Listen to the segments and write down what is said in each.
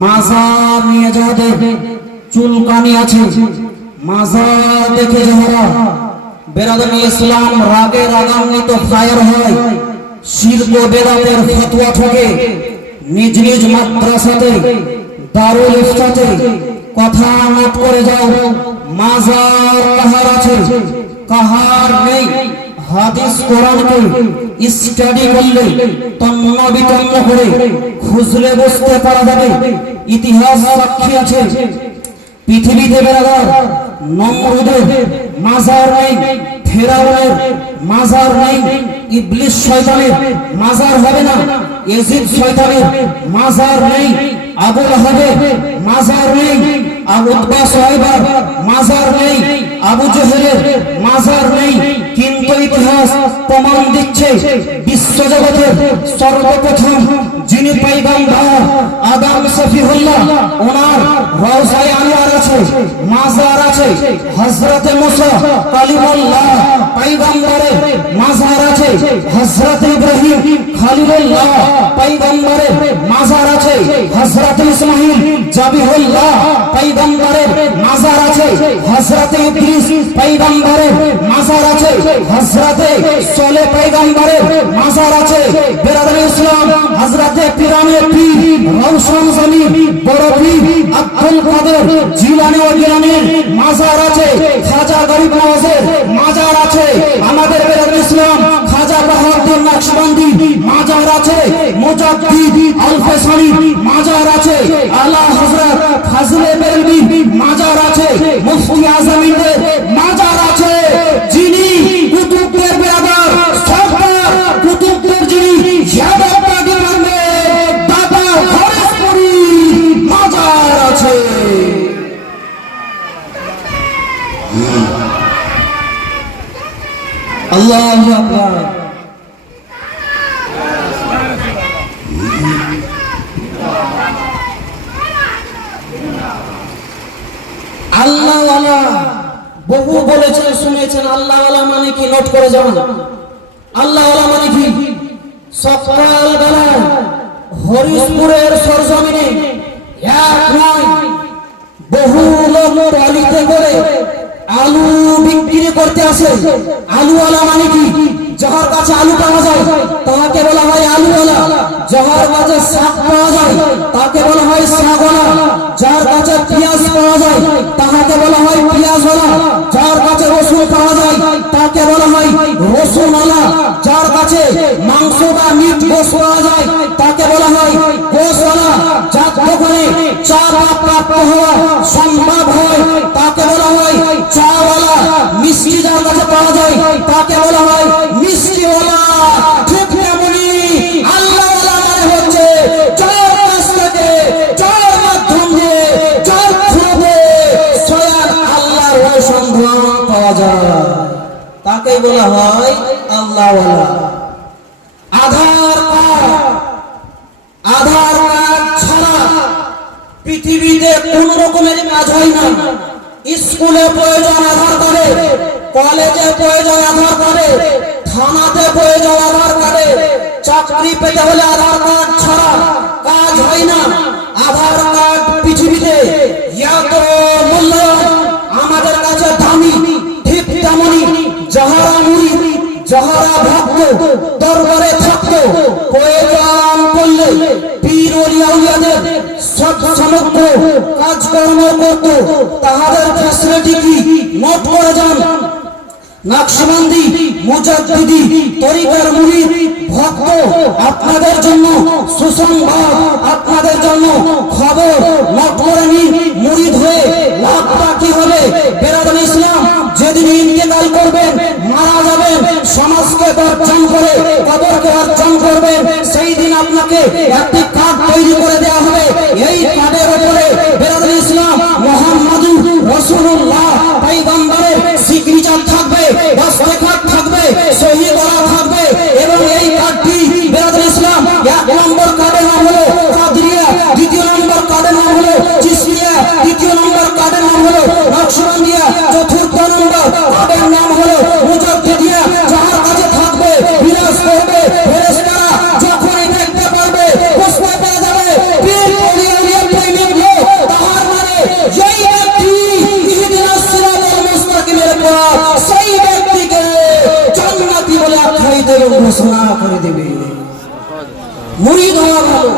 মাজার নিয়ে যাদের চুলকানি আছে। মাজার দেখে যারা বেরাদানি ইসলাম নিজ নিজ মাদ্রাসাতে, দারুল ইফতাতে কথা নোট করে যাও। মাজার কাহার আছে? কাহার নেই? হাদিস কোরআনকে স্টাডি করলে তন্ন বিতন্ন করে খুঁজলে বুঝতে পারা যাবে। ইতিহাস সাক্ষী আছে। পৃথিবীতে বেড়াদার নমরুদের মাজার নেই, ফেরাউনের মাজার নেই, ইবলিস শয়তানের মাজার হবে না এজিদ শয়তানের মাজার নেই আবুল আহাবের মাজার নেই, আবু সাহেবার মাজার নেই, আবু জহেলের মাজার নেই কিন্তু ইতিহাস প্রমাণ দিচ্ছে, বিশ্বজগতের সর্বপ্রথম যিনি পাইগাম্বার আদম সফিহুল্লাহ ওনার রওজায়ে আনোয়ার আছে, মাজার আছে, হযরতে মুসা কালিমুল্লাহ পাইগাম্বারের মাজার আছে, হযরতে ইব্রাহিম খলিলুল্লাহ পাইগাম্বারের মাজার আছে, হযরতে ইসমাঈল জাবিহুল্লাহ পাইগাম্বারের মাজার আছে, হযরতে ইদ্রিস পাইগাম্বারের মাজার আছে হযরতে সলে পাইগাম্বারের মাজার আছে। বেরাদার ইসলাম, হযরতে পিরানে পীর, রওশন জমি বড় পীর, আব্দুল কাদের, জিলানি ও মাজার আছে। খাজা গরিব নওয়াজের মাজার আছে। আমাদের ইসলাম, খাজা বাহাদুর নকশবন্দি মাজার আছে। মুজাদ্দিদ আল ফেসানি মাজার আছে। আলা হযরত ফাজলে বেরলভী মাজার আছে। মুফতি আজমিনের মাজার আছে যিনি কুতুবদের বেরাদার সরকার কুতুবদের যিনি যাদব পাগি নামে দাদা হরেশপুরি মাজার আছে আল্লাহু আকবার আল্লাহওয়ালা বহু বলেছেন, শুনেছেন, আল্লাহওয়ালা মানে কি নোট করে যান আল্লাহওয়ালা মানে কি? সকাল বেলায় হরিশপুরের সরজমিনে এক বহু লোক করে আলু বিক্রি করতে আসে। মানে কি? যাহার কাছে আলু পাওয়া যায় তাকে বলা হয় আলুওয়ালা। যাহার কাছে শাক পাওয়া যায়, তাকে বলা হয় শাকওয়ালা যার কাছে পেঁয়াজ পাওয়া যায় হওয়া সম্ভব হয়, তাকে বলা হয় চাওয়ালা মিষ্টি যার কাছে পাওয়া যায়, তাকে বলা হয় ঠিক মানে আল্লাহর সন্ধান পাওয়া যায়। তাকে বলা হয় আল্লাহওয়ালা আধার কার্ড আধার কার্ড ছাড়া পৃথিবীতে কোন রকমের কাজ হয় না স্কুলে প্রয়োজন আধার কার্ডে, কলেজে প্রয়োজন আধার কার্ডে, থানাতে প্রয়োজন আধার কার্ডে, চাকরি পেতে হলে আধার কার্ড ছাড়া কাজ হয় না। আধার কার্ড পৃথিবীতে এত মূল্য আমাদের কাছে দামি, ঠিক তেমনি যাহারা মুড়ি, যাহারা ভক্ত, দরবারে থাকতো, প্রয়োজন করলে সমগ্র কাজকর্ম করত আপনাদের জন্য সুসংবাদ, আপনাদের জন্য খবর, নোট করে নিন মুরিদ হয়ে লাভটা কি হবে? বেরাদান ইসলাম যেদিন ইন্তেকাল করবেন, মারা যাবেন, সমাজকে বর্জন করে, কবরকে অর্জন করবেন, সেই দিন আপনাকে একটি কার্ড তৈরি করে দেওয়া হবে। এই কার্ডের উপরে বেরাদান ইসলাম মোহাম্মদু রসুল্লাহ সোনা করে দেবে। হওয়া ভালো।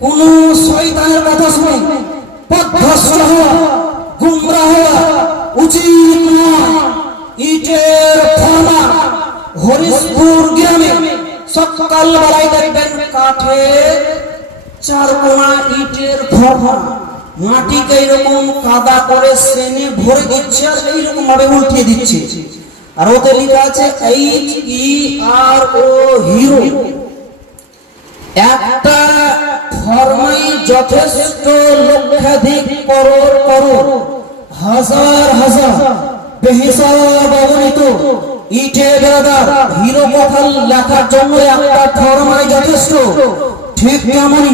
কোন শয়তানের উচিত ইটের থানা হরিশপুর গ্রামে সকাল বেলায় দেখবেন কাঠে চার ইটের মাটিকে এরকম কাদা করে শ্রেণি ভরে দিচ্ছে আর এইরকম ভাবে উঠিয়ে দিচ্ছে। আর ওতে লেখা আছে এইচ ই আর ও হিরো। একটা ফর্মাই যথেষ্ট লক্ষাধিক হাজার হাজার বেহিসাব ইটে বেড়াদার হিরো কথা লেখার জন্য একটা ফর্মাই যথেষ্ট। ঠিক তেমনই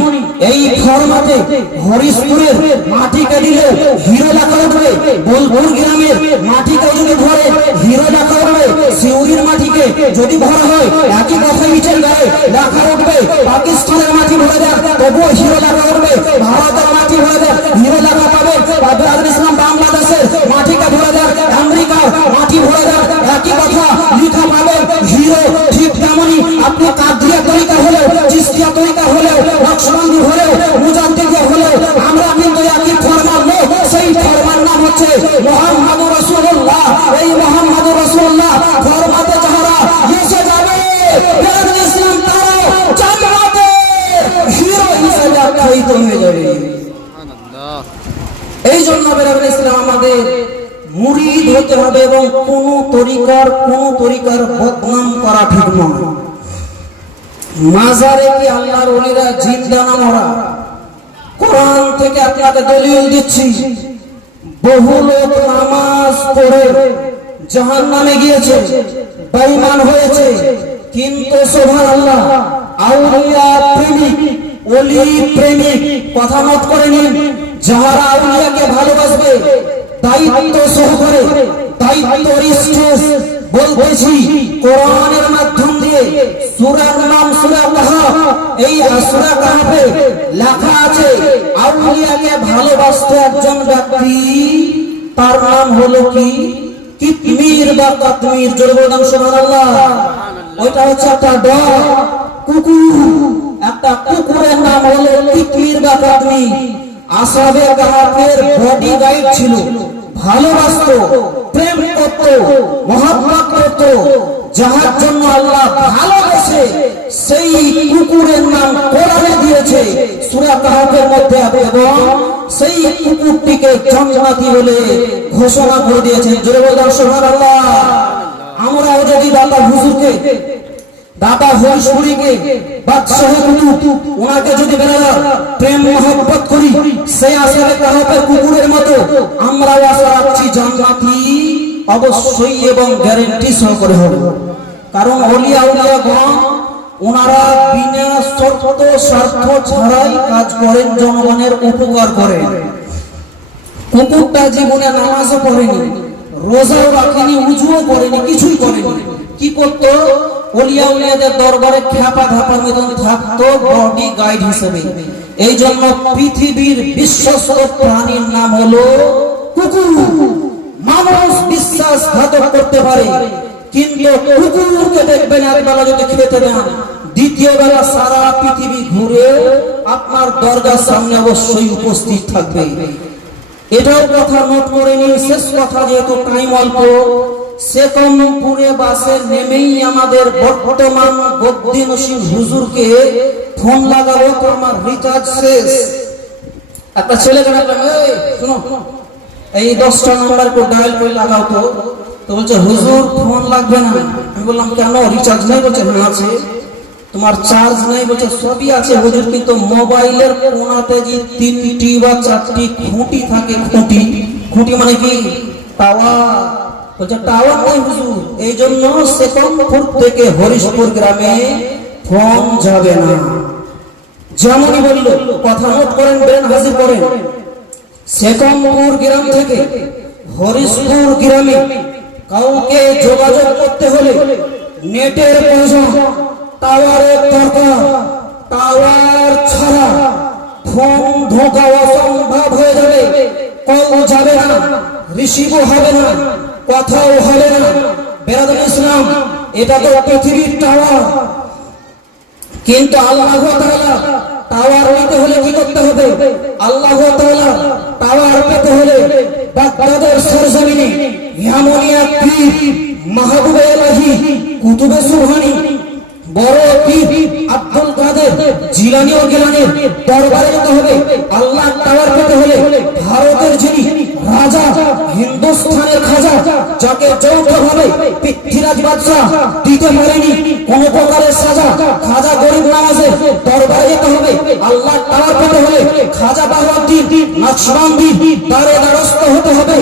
এই ফর্মাতে হরিশপুরের মাটিকে দিলে হিরো লেখা উঠবে, বোলপুর গ্রামের মাটিকে যদি ভরে হিরো লেখা উঠবে, সিউড়ির মাটিকে যদি ভরা হয়, একই কথা ইটের গায়ে লেখা উঠবে, পাকিস্তানের মাটি ভরে দেয় তবুও হিরো লেখা উঠবে, ভারতের মাটি ভরে দেয় হিরো লেখা পাবে বাবুল ইসলাম মুরিদ হতে হবে এবং কোন তরিকার কোন তরিকার বদনাম করা ঠিক নয়। মাজারে কি আল্লাহর ওলিরা জিন্দা না মরা? কোরআন থেকে আপনাকে দলিল দিচ্ছি, বহু লোক নামাজ পড়ে জাহান নামে গিয়েছে, বেঈমান হয়েছে, কিন্তু সোভান আল্লাহ আউলিয়া প্রেমিক, ওলি প্রেমিক কথা মত করে নিন, যাহারা আউলিয়াকে ভালোবাসবে দায়িত্ব সহকারে দায়িত্ব স্টেজ বলতেছি, কোরআনের মাধ্যম দিয়ে সূরার নাম সূরা কাহাফ এই সূরা কাহাফে লেখা আছে, আউলিয়াকে ভালোবাসতে একজন ব্যক্তি, তার নাম হলো কি? কিতমির বা কাতমির, জোরে সুবহানাল্লাহ। ওইটা হচ্ছে একটা ডগ, কুকুর। একটা কুকুরের নাম হলো কিতমির বা কাতমির। আসাবে কাহাফের বডি গাইড ছিল। ভালোবাসতো, প্রেম করত, মহাব্বত করত, যাহার জন্য আল্লাহ ভালোবেসে সেই কুকুরের নাম কোরআনে দিয়েছে সূরা কাহাফের মধ্যে এবং সেই কুকুরটিকে জান্নাতি বলে ঘোষণা করে দিয়েছেন। জোরে বললাম সুবহানাল্লাহ। আমরাও যদি দাতা হুজুরকে দাদা হরিশপুরীকে বাদশাহ কুতুব ওনাকে যদি বেরাদা প্রেম মহব্বত করি, সে আসলে কাহাপের কুকুরের মতো। আমরাও আশা রাখছি জান্নাতি অবশ্যই এবং গ্যারেন্টি সহকারে হবে। কারণ অলিয়া উলিয়া গণ ওনারা বিনা শর্ত, স্বার্থ ছাড়াই কাজ করেন, জনগণের উপকার করেন। কুকুরটা জীবনে নামাজও পড়েনি, রোজাও রাখেনি উজুও করেনি, কিছুই করেনি। কি করতো? ওলিয়া উলিয়াদের দরবারে খ্যাপা ধাপার মতন থাকতো বডি গাইড হিসেবে। এই জন্য পৃথিবীর বিশ্বস্ত প্রাণীর নাম হলো কুকুর। মানুষ বিশ্বাসঘাতক করতে পারে, কিন্তু কুকুরকে দেখবেন একবেলা যদি খেতে দেন, দ্বিতীয় বেলা সারা পৃথিবী ঘুরে আপনার দরজার সামনে অবশ্যই উপস্থিত থাকবে। এটাও কথা নোট করে নিন, শেষ কথা যেহেতু টাইম অল্প সেকমপুরে বাসে নেমেই আমাদের বর্তমান গদ্দি নসিম হুজুরকে ফোন লাগাবো তোমার রিচার্জ শেষ। একটা ছেলে জানালাম এই, শোনো, এই দশটা নাম্বার করে ডায়াল করে লাগাও তো। তো বলছে, হুজুর, ফোন লাগবে না। আমি বললাম, কেন? রিচার্জ নেই? বলছে না আছে। তোমার চার্জ নেই? বলছে, সবই আছে হুজুর, কিন্তু মোবাইলের কোনাতে যে তিনটি বা চারটি খুঁটি থাকে, খুঁটি খুঁটি মানে কি? টাওয়ার হুজুর এই জন্য সেকমপুর থেকে হরিশপুর গ্রামে না। যেমনই কথা নোট করেন ব্রেন হাজির করেন। সেকমপুর গ্রাম থেকে হরিশপুর কাউকে যোগাযোগ করতে হলে নেটের প্রয়োজন, টাওয়ারের দরকার। টাওয়ার ছাড়া ফোন ধোকা অসম্ভব হয়ে যাবে, কল যাবে না, রিসিভও হবে না। কথাও হবে না। ইসলাম, এটা তো পৃথিবীর টাওয়ার। কিন্তু আল্লাহ টাওয়ার নিতে হলে কি করতে হবে? আল্লাহ টাওয়ার পেতে হলে বাগদাদের সরজমিনে ইয়ামনিয়া পীর মাহবুবে কুতুবে বড় পীর আব্দুল কাদের জিলানি ও দরবারে যেতে হবে। আল্লাহ টাওয়ার পেতে হলে ভারতের যিনি রাজা হিন্দুস্তানের পৃথ্বীরাজ বাদশাহ, দিতে পারেনি। কোন প্রকারের সাজা, খাজা গরিব নামাজের দরবারে যেতে হবে। আল্লাহ তার পেতে হলে খাজা বাহাউদ্দিন নকশবন্দি তারে দ্বারস্থ হতে হবে।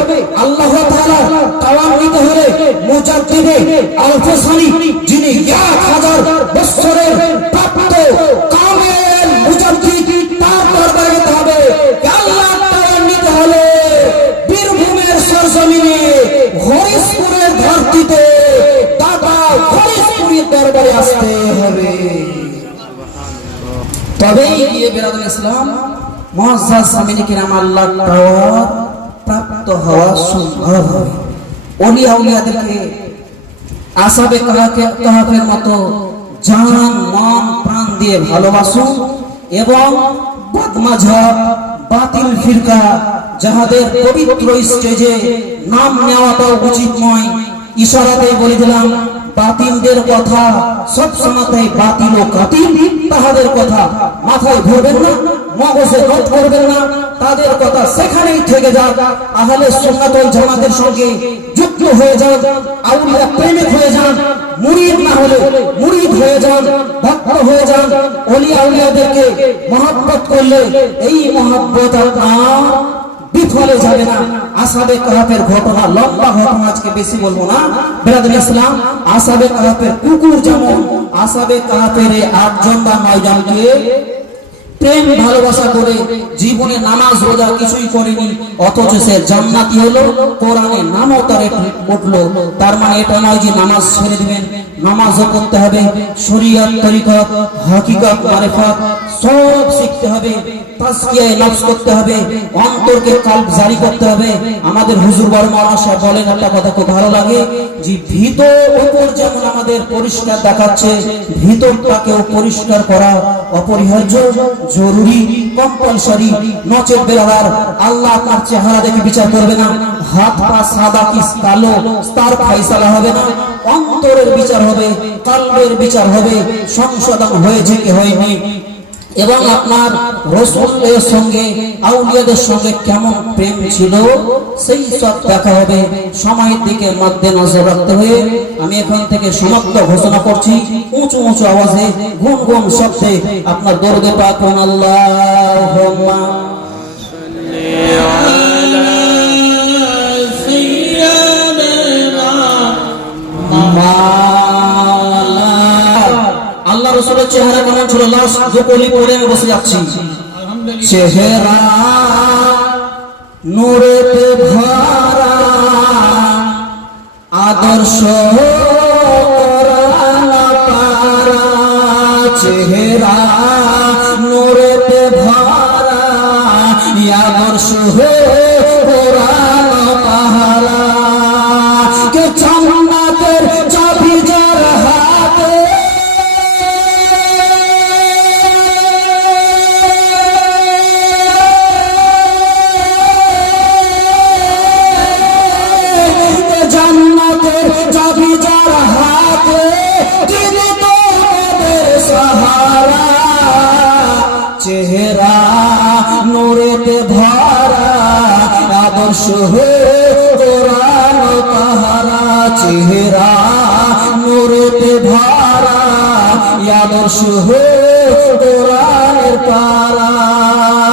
আল্লাহ তাআলা টাওয়ার নিতে হলে মুজাদ্দিদে আলফসানি তবেই গিয়ে বেরাদুল ইসলাম মহাজ্জাজ সামিনী কিরাম আল্লাহ প্রাপ্ত হওয়া সম্ভব হবে। অলিয়া উলিয়াদেরকে, আসাবে কাহাকে মতো জান, মন, প্রাণ দিয়ে ভালোবাসুন এবং বদমাঝাব বাতিল ফিরকা যাহাদের পবিত্র স্টেজে নাম নেওয়াটাও উচিত নয় ইশারাতে বলে দিলাম বাতিলদের কথা, সব সময়তেই বাতিল ও কাতিল তাহাদের কথা মাথায় ধরবেন না, মগজে নোট করবেন না, তাদের কথা সেখানেই থেকে যাক। আহলে সুন্নাত ওয়াল জামাতের সঙ্গে যুক্ত হয়ে যান, আউলিয়া প্রেমিক হয়ে যান, মুরিদ না হলে মুরিদ হয়ে যান, ভক্ত হয়ে যান ওলিয়া আউলিয়াদেরকে মহব্বত করলে এই মহব্বত আপনার বিফলে যাবে না। আসাবে কাহাফের ঘটনা, লম্বা ঘটনা আজকে বেশি বলব না। বেরাদুল ইসলাম আসাবে কাহাফের কুকুর যেমন আসাবে কাহাফের এই বা নয়জনকে প্রেম, ভালোবাসা করে জীবনে নামাজ, রোজা কিছুই করেনি, অথচ সে জান্নাতি হলো। কোরআনে নামও তার উঠল। তার মানে এটা নয় যে নামাজ ছেড়ে দিবেন, নামাজও করতে হবে, শরীয়ত, তরিকত, হাকিকত, মারিফত, সব শিখতে হবে। তাসকিয়ায়ে অপরিহার্য, জরুরি আল্লাহ আপনার চেহারা দেখে বিচার করবে না, হাত পা সাদা কি কালো, তার ফাইসালা হবে না, অন্তরের বিচার হবে কাল্বের বিচার হবে, সংশোধন হয়েছে কি হয়নি? এবং আপনার রসুলের সঙ্গে, আউলিয়াদের সঙ্গে কেমন প্রেম ছিল, সেই সব দেখা হবে। সময়ের দিকে মধ্যে নজর রাখতে হয়ে আমি এখান থেকে সমাপ্ত ঘোষণা করছি। উঁচু উঁচু আওয়াজে ঘুম গুন শব্দে আপনার দরদে পাকুন আল্লাহ আল্লাহ রসুলের চেহারা কেমন ছিল? লাশ দুকলি পরে আমি বসে যাচ্ছি। চেহারা ভরা, আদর্শ চেহারা ভরা আদর্শ কোরআন নোরেতে ভরা আদর্শ কোরআন তাহারা চেহারা নোরেতে ভরা আদর্শ কোরআনের তারা।